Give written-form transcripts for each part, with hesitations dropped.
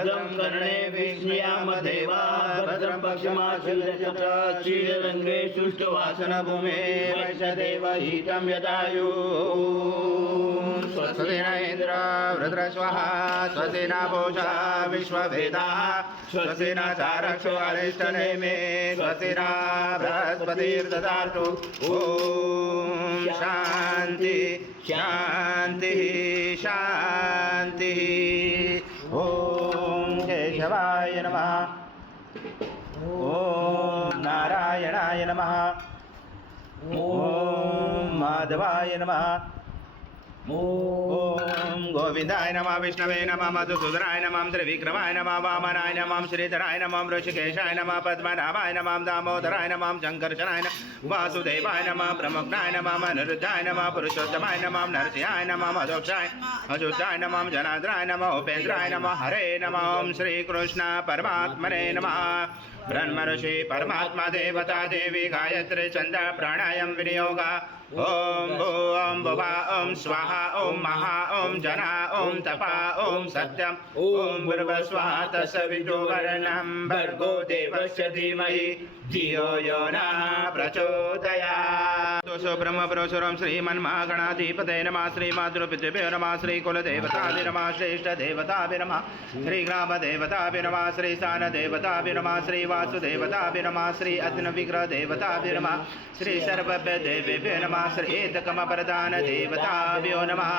भद्रं कर्णेभिर्ष्णीयामदेवा भद्रं पश्चिमाक्षीररङ्गे सुष्ठुवासनभूमे वैश्यदेवहितं यदायुः स्वस्ति न इन्द्र वृत्रस्वः स्वस्ति न पूषा विश्ववेदाः स्वस्ति न चारक्षो अरिष्टनेमे स्वस्ति न बृहस्पतिर्ददातु ॐ शान्ति शान्ति शान्ति ॐ केशवाय नमः ॐ नारायणाय नमः ॐ माधवाय नमः ॐ गोविंदाय नमः विष्णवे नमः मधुसूदनाय नमः त्रिविक्रमाय नमः वामनाय नमः श्रीधराय नमः ऋषिकेशाय नमः पद्मनाभाय नमः दामोदराय नमः शंकर्षणाय नमः वासुदेवाय नमः प्रमुखाय नमः अनिरुद्धाय नमः पुरुषोत्तमाय नमः नरसिंहाय नमः मधोक्षाय अशुद्धाय नमः जनार्दनाय नमः उपेन्द्राय नमः हरे नमः श्रीकृष्ण परमात्मने नमः ब्रह्म ऋषि परमात्मा देवता देवी गायत्री छंद प्राणायाम विनियोग ओम भूम भुवा ओम स्वाहा ओम महा ओम जना ओम तपा ओम सत्यम ओम भूर्भुवः तत्सवितुर्वरेण्यं भर्गो देवस्य धीमहि धियो यो नः प्रचोदयात्। दोषो ब्रह्म पुरुषोरं श्रीमन्महागणाधिपतये नमः श्रीमातृपितृभ्यो नमः श्रीकुलदेवताभ्यो नमः श्रेष्ठदेवताभ्यो नमः श्रीग्रामदेवताभ्यो नमः श्रीस्थानदेवताभ्यो नमः श्रीवासुदेवताभ्यो नमः श्री अग्निविग्रहदेवताभ्यो नमः श्री सर्वदेवेभ्यो नमः श्री एककमप्रधानदेवताभ्यो नमः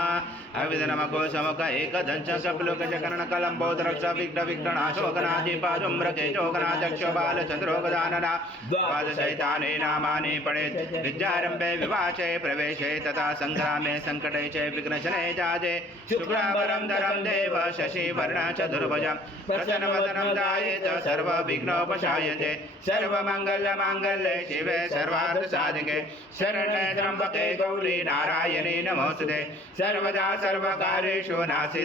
अविधनमकोशमुख एकदञ्च कपिलुकचकर्णकलम्बोदरक्ष विघ्नविघ्ननाशोकनाधिपादुम्रकेशोकनाचक्षो बालचन्द्रोगदानना द्वादशैतानि नामानि पठेत् विद्यारम्भे विवाचे प्रवेशे तथा सङ्ग्रामे सङ्कटे च विघ्नशने जाते शुक्लाम्बरं धरं देव शशिवर्णं चतुर्भुजं प्रसन्नवदनं ध्यायेत् सर्वविघ्नोपशायते सर्वमङ्गलमाङ्गल्ये शिवे सर्वार्थसाधिके शरण्ये त्र्यम्बके गौरी नारायणी नमोस्तुते सर्वदा सर्वकार्येषु नास्ति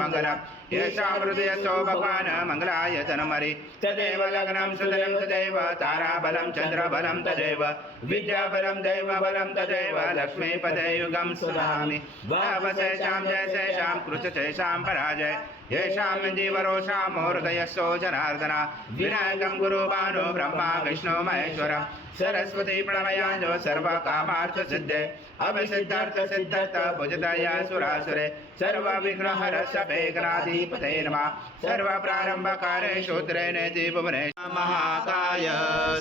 मङ्गलम् येषां हृदयस्थो भगवान् मङ्गलाय तनुमरि तदेव लग्नं सुदयं तदेव ताराबलं चन्द्रबलं तदेव विद्याबलं दैवबलं तदेव लक्ष्मीपदे युगं स्मरामि भावशेषां जयशेषां कृतशेषां पराजय येषां जीवरोषां हृदयस्थो जनार्दन विनायकं गुरुभानु ब्रह्मा विष्णु महेश्वर सरस्वती प्रणमयाञ्जो सर्वकामार्थ सिद्धे अभिसिद्धार्थ सिद्धर्थ भुजतया सुरासुरे सर्वविघ्नहर सपेकनाधिपते नमः सर्वप्रारम्भकारे शूद्रे नेति भुवने महाकाय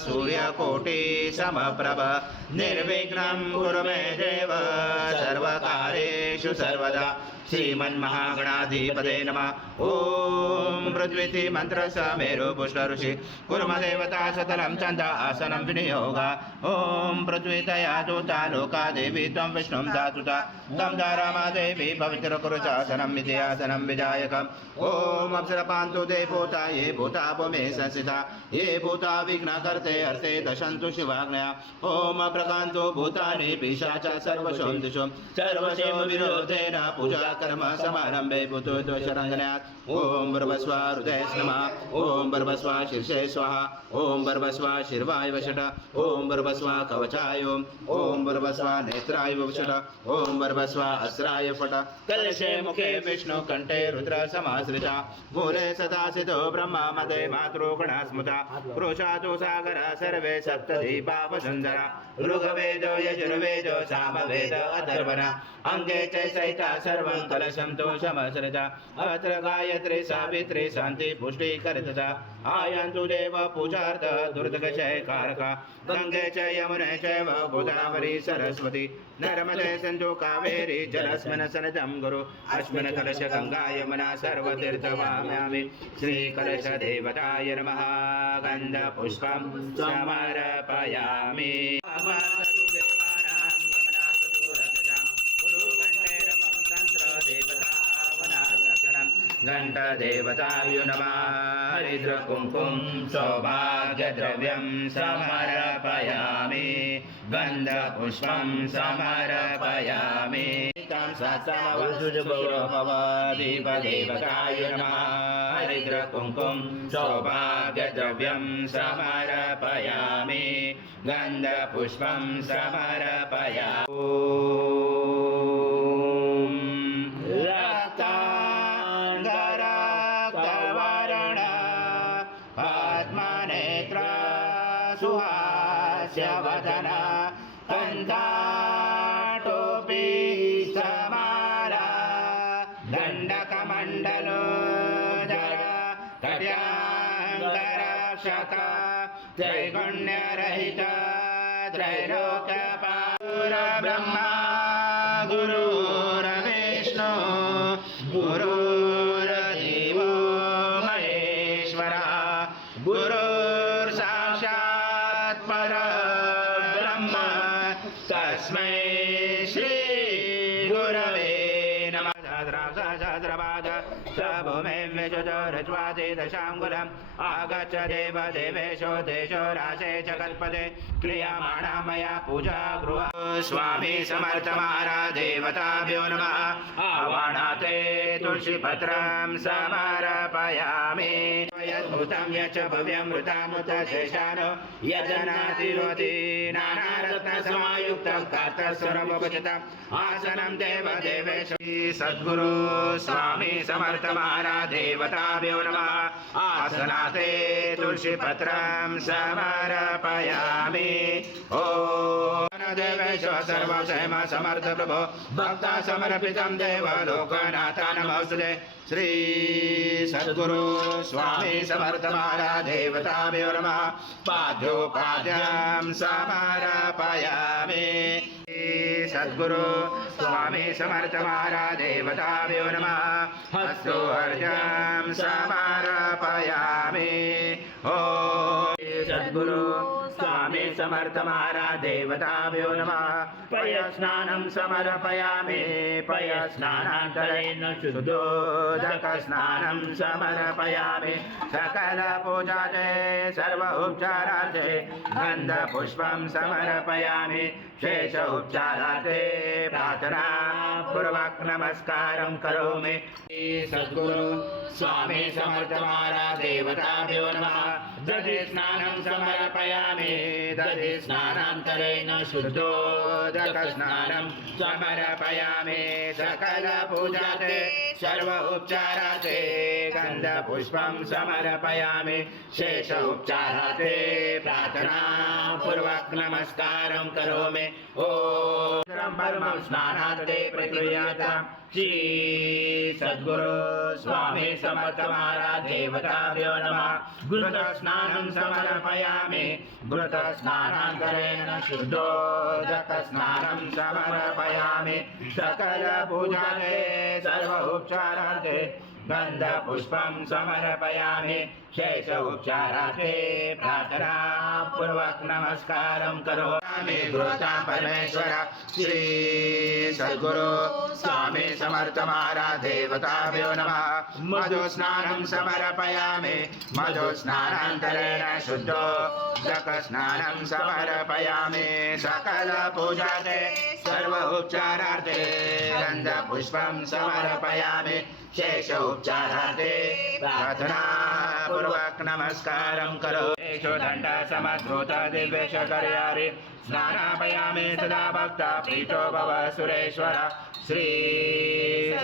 सूर्यकोटि समप्रभ निर्विघ्नं कुरु मे देव सर्वकार्येषु सर्वदा श्रीमन्महागणाधिपते नमः ॐ पृथ्वीति मन्त्रस्य मेरु पुष्ट ऋषि कुर्म देवता सतलं चन्द आसनं विनियोग ॐ पृथ्वीतया दूता लोका देवी त्वं विष्णुं धातुता तं धारामा देवी पवित्र कुरु चासनं विद्यासनं विजायकम् ॐ अप्सरपान्तु ते भूता ये भूता भूमे संस्थिता ये भूता विघ्नकर्ते अर्थे दशन्तु शिवाज्ञया ॐ अप्रकान्तु भूतानि पिशाच सर्वशों दिशों सर्वशों विरोधेन पूजा कर्म समारंभे भूतो दोषरङ्गनात् ॐ भूर्भुवः हृदये नमः ॐ भूर्भुवः शीर्षे स्वाहा ॐ भूर्भुवः शिर्वाय वषट ॐ भूर्भुवः कवचाय ॐ भूर्भुवः नेत्राय वषट ॐ भूर्भुवः अस्राय फट कलशे मुखे विष्णु कंठे रुद्र समाश्रिता मूले सदासितो ब्रह्मा मदे मातृगुणा स्मृता पुरुषातो सागर सर्वे सप्तदीपा वसुन्धरा ऋग्वेदो यजुर्वेदो सामवेद अथर्वण अंगे च सहिता सर्वं कलशं तोषमश्रिता अत्र गायत्री सावित्री शान्ति पुष्टि करतता आयन्तु देव पूजार्थ दुर्दगशय कारका गंगे च यमुने चैव गोदावरी सरस्वती नर्मदे सिन्धु कावेरी जलस्मिन् सन्निधं गुरु अस्मिन् कलश गंगा यमुना सर्वतीर्थवाम्यामि श्रीकलश देवताय नमः गन्धपुष्पं समर्पयामि घंटदेवताभ्यो नमः हरिद्रकुङ्कुम सौभाग्यद्रव्यं समर्पयामि गन्धपुष्पं समर्पयामि दीपदेवताय नमः हरिद्रकुङ्कुम सौभाग्यद्रव्यं समर्पयामि गन्धपुष्पं समर्पयामि सुहास्यवदन कण्ठाटोपी समाला दण्डकमण्डलोदर कट्याङ्गरक्षक त्रैगुण्यरहित त्रैलोक्यपारब्रह्मा गुरुर्विष्णु गुरुर्देवो महेश्वरः गुरुर्साक्षात् परब्रह्म तस्मै श्री गुरवे नमः सहस्रपाद स भूमिं विशुचोरज्वाति दशाङ्गुलम् आगच्छ देव देवेशो देशो राशे च कल्पते क्रियमाणा मया पूजा गृह स्वामी समर्थ महाराज देवताभ्यो नमः आवाहनाते तुलसीपत्रं समर्पयामि यद्भूतं यच्च भव्यमृतामृत शेषानो यजनातिरोति नानारत्नसमायुक्तं कार्तस्वरमुपचितम् आसनं देवदेवेश सद्गुरु स्वामी समर्थ महाराज देवताभ्यो नमः आसनाते तुलसीपत्रं समर्पयामि ॐ देवेश सर्वक्षेम समर्थ प्रभो भक्ता समर्पितं देव लोकनाथ नमोस्तुते श्री सद्गुरु स्वामी समर्थ महाराज देवताभ्यो नमः पाद्योपाद्यं समर्पयामि सद्गुरु स्वामी समर्थ महाराज देवताभ्यो नमः हस्तोर्जं समर्पयामि ॐ सद्गुरु स्वामी समर्थ महाराज देवताभ्यो नमः पयस्नानं समर्पयामि पयस्नानान्तरेण शुद्धोदकस्नानं समर्पयामि सकलपूजाते सर्व उपचारार्थे गन्धपुष्पं समर्पयामि शेष उपचारार्थे प्रार्थना पूर्वक नमस्कारं करोमि सद्गुरु स्वामी समर्थ महाराज देवताभ्यो नमः दधि स्नानं समर्पयामि दधि स्नानान्तरेण शुद्धोदकस्नानं समर्पयामि सकलपूजाते सर्व उपचाराते गन्धपुष्पं समर्पयामि शेष उपचाराते प्रार्थना पूर्वक नमस्कारं करोमि ॐ परमं स्नानाते प्रक्रियाता श्री सद्गुरु स्वामी समर्थ महाराज देवताभ्यो नमः घृतस्नानं समर्पयामि घृतस्नानान्तरेण शुद्धोदकस्नानं समर्पयामि सकलपूजाते सर्व उपचारार्थे गन्धपुष्पं समर्पयामि शेष उपचारार्थे प्रार्थना पूर्वक नमस्कारं करोमि गुरुता परमेश्वर श्री सद्गुरु स्वामी समर्थ महाराज देवताभ्यो नमः मधुस्नानं समर्पयामि मधुस्नानान्तरेण शुद्धोदकस्नानं समर्पयामि सकलपूजाते सर्व उपचारार्थे गन्धपुष्पं समर्पयामि शेष उपचारार्थे प्रार्थना पूर्वक नमस्कारं करो दण्ड समद्भूत दिव्येश कर्यारि स्नानापयामि सदा भक्ता प्रीतो भव सुरेश्वर श्री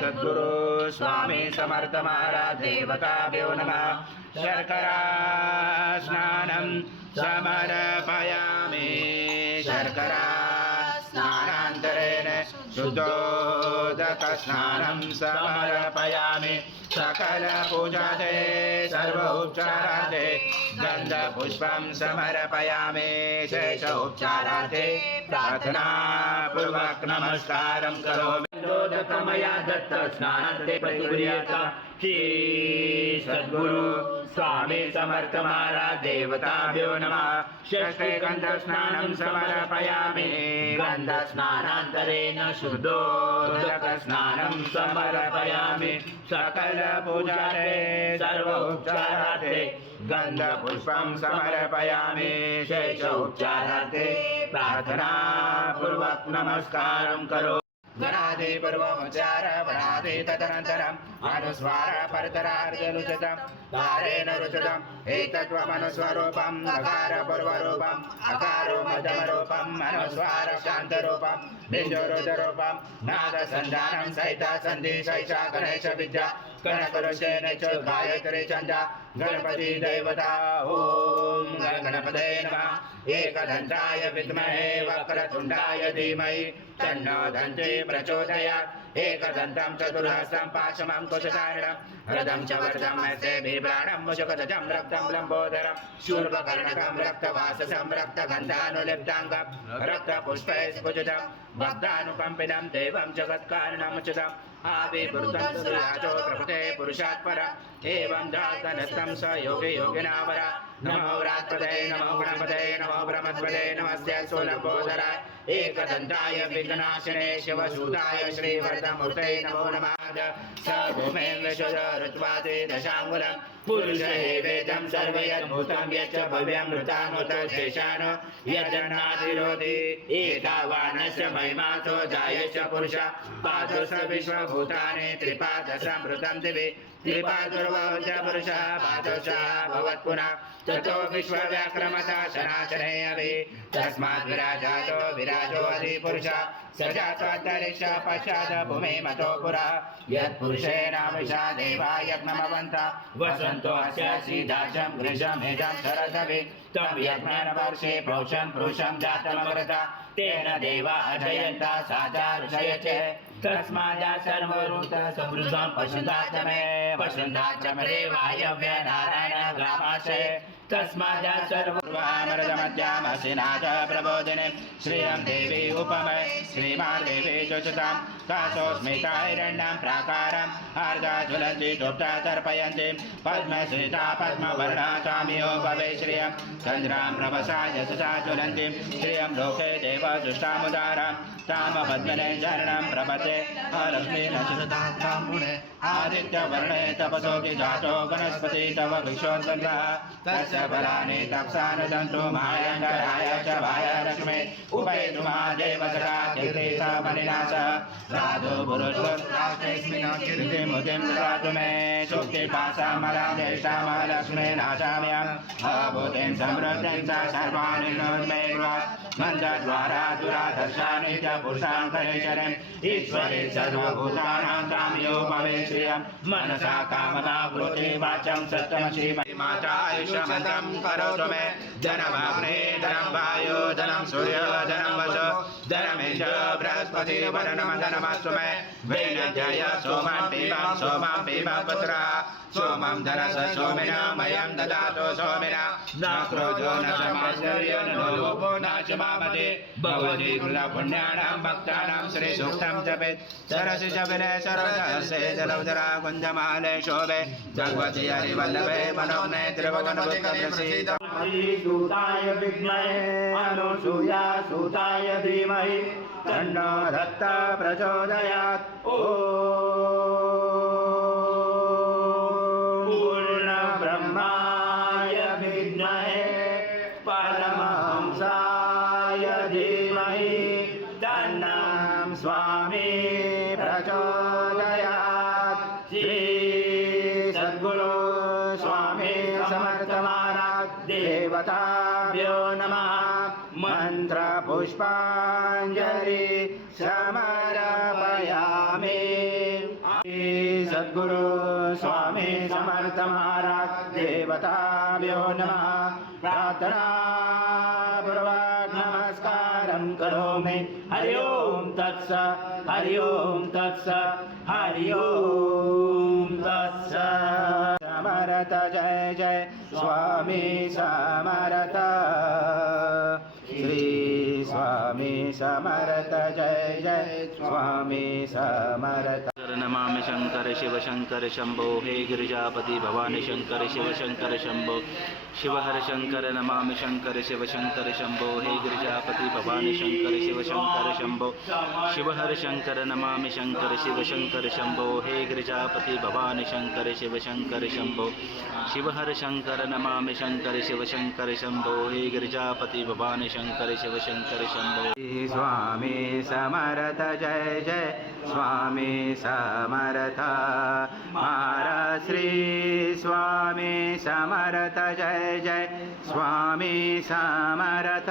सद्गुरु स्वामी समर्थ महाराज देवताभ्यो नमः शर्करा स्नानं समर्पयामि शर्करा स्नानान्तरेण शुद्धोदकस्नानं समर्पयामि सकलपूजाते सर्व उपचारार्थे गन्धपुष्पं समर्पयामि शेष उपचारार्थे प्रार्थना पूर्वक नमस्कारं करोमि दोदकमया दत्त स्नानान्ते प्रतिक्रियाता श्री सद्गुरु स्वामी समर्थ महाराज देवताभ्यो नमः षष्ठे गन्धस्नानं समर्पयामि गन्धस्नानान्तरेण शुद्धोदकस्नानं समर्पयामि सकलपूजाते सर्व उपचारार्थे गन्धपुष्पं समर्पयामि शेष उपचारार्थे प्रार्थना पूर्वक नमस्कारं करो गणादि पूर्वमुच्चार वरादि तदनन्तरम् अनुस्वार परतरार्धनुचतम् कारेण रुचतम् एतत्त्वमनुस्वरूपम् अकार पूर्वरूपम् अकारो मध्यमरूपम् अनुस्वार शान्तरूपम् निजोरुदरूपम् नादसञ्जानं सहित सन्धि सैषा गणेश विद्या गणकरुषेण च गायत्री छन्दा गणपति दैवता ॐ गणपते नमः एकदन्ताय विद्महे वक्रतुण्डाय धीमहि तन्नो दन्ती प्रचोदयात् एकदन्तं चतुर्हस्तं पाशमं कुशधारिणं रथं च वरदं हस्ते बिभ्राणं मुषकध्वजं रक्तं लम्बोदरं शूर्पकर्णकं रक्तवाससं रक्तगन्धानुलिप्ताङ्गं रक्तपुष्पैस्फुजितं भक्तानुकम्पिनं देवं जगत्कारणमुचितम् आविर्भूतं सुराजो प्रभुते पुरुषात् परम् एवं जातनस्तं स योगी योगिनावर नमो व्रात्पदे नमो गणपते नमो ब्रह्मद्वदे नमस्ते सोलम्बोदराय एकदन्ताय विघ्नाशिने शिवसूताय श्रीवरदमूर्ते नमो नमः स भूमेन्द्रशुरत्वादि दशाङ्गुलं पुरुषैवेदं सर्वयद्भूतं यच्च भव्यं मृतामृत शेषान् यजन्नाधिरोधि एतावानस्य महिमातो जायश्च पुरुष पादश विश्वभूतानि त्रिपादसमृतं दिवि त्रिपादुर्वोच पुरुष पादश भवत्पुनः ततो विश्वव्याक्रमता शनाशने अभि तस्मात् विराजातो विराजोऽधिपुरुष स जात्वान्तरिक्ष पश्चात् भूमि मतो पुरा यत्पुरुषेण विशा देवा यज्ञमवन्त वसन्तो अस्य सीदाचं गृशं हेजं शरदभि तं यज्ञेन वर्षे प्रोषं पुरुषं जातममृत तेन देवा अजयन्ता साजा ऋषयचे तस्माजा सर्वरूत समृद्धं पश्यन्ता च मे देवायव्य नारायण ग्रामाशय तस्माजा सर्वमरदमध्यामसिना च प्रबोधिने श्रियं देवी उपमय श्रीमान् देवी चुचतां काशोस्मिता हिरण्यं प्राकारम् अर्धा ज्वलन्ति गुप्ता तर्पयन्ति पद्मश्रिता पद्मवर्णा चामियो भवे श्रियं चन्द्रां प्रभसा यशसा ज्वलन्ति श्रियं लोके देव जुष्टामुदारां तामपद्मने शरणं प्रपद्ये लक्ष्मी नचतां ब्राह्मणे आदित्यवर्णे तपसोऽपि जातो वनस्पति तव विश्वोत्तमः तस्य बलानि तप्सानुदन्तु मायङ्कराय च वाय लक्ष्मे उपैतु महादेव सखा कीर्ति स मणिनाश साधु पुरुषोत्तराष्टेऽस्मिन् ददातु मे शुक्तिपाशामलां ज्येष्ठामलक्ष्मे नाशाम्यहम् अभूतिं समृद्धिं च सर्वाणि मे गृहात् मन्दद्वारा दुरादर्शानि च पुरुषां करेशरम् ईश्वरे सर्वभूतानां कामयो भवे श्रियं मनसा कामना कृते वाचं सत्यमश्री माता आयुष्यमन्त्रं करोतु मे धनमग्ने धनं वायो धनं सूर्यो धनं वसो धनमेश बृहस्पतिर्वरुणः धनमस्तु मे वेनजय सोमं पिबं पुत्रः सोमं धनस सोमिन मयं ददातु सोमिन न क्रोधो न समाश्चर्यो न लोभो न च मामते भवति कृतपुण्यानां भक्तानां श्रीसूक्तं जपेत् सरसि जपिने सरदहस्ते जलौदरा कुञ्जमाले शोभे भगवति हरिवल्लभे मनोज्ञे त्रिभुवनप्रसीद सूताय विद्महे अनुसूयासूताय धीमहि तन्नो दत्तः प्रचोदयात् ॐ पूर्णब्रह्माय विद्महे परमहंसाय धीमहि तन्नो स्वामी प्रचोदयात् श्री सद्गुरु स्वामी समर्थ महाराज देवताभ्यो नमः मंत्र पुष्पांजलि समर्पयामि सद्गुरु स्वामी समर्थ महाराज देवताभ्यो नमः प्रार्थना पूर्वक नमस्कारं करोमि हरि ओम तत्सत् हरि ओम तत्सत् हरि ओम तत्सत् समर्थ जय जय स्वामी समर्थ श्री स्वामी समर्थ जय जय स्वामी समर्थ नमामि शंकर शिव शंकर शंभो हे गिरिजापति भवानी शंकर शिव शंकर शंभो शिव हर शंकर नमामि शंकर शिव शंकर शंभो हे गिरिजापति भवानी शंकर शिव शंकर शंभो शिव हर शंकर नमामि शंकर शिव शंकर शंभो हे गिरिजापति भवानी शंकर शिव शंकर शंभो शिव हर शंकर नमामि शंकर शिव शंकर शंभो हे गिरिजापति भवानी शंकर शिव शंकर शंभो स्वामी समर्थ जय जय स्वामी समर्थ महाराज श्री स्वामी समर्थ जय जय स्वामी समर्थ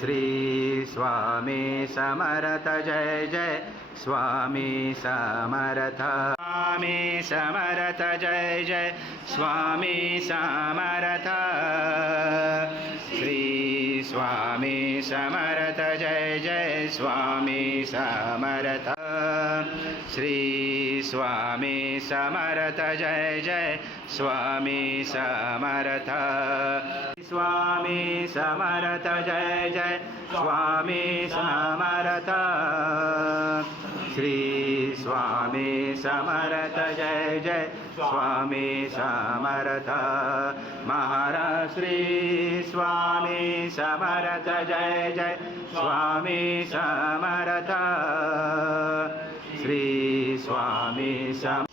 श्री स्वामी समर्थ जय जय स्वामी समर्थ स्वामी समर्थ जय जय स्वामी समर्थ श्री स्वामी समर्थ जय जय स्वामी समर्थ श्री स्वामी समर्थ जय जय स्वामी समर्थ स्वामी समर्थ जय जय स्वामी समर्थ श्री स्वामी समर्थ जय जय स्वामी समर्थ महाराज श्री स्वामी समर्थ जय जय स्वामी समर्थ श्री स्वामी समर्थ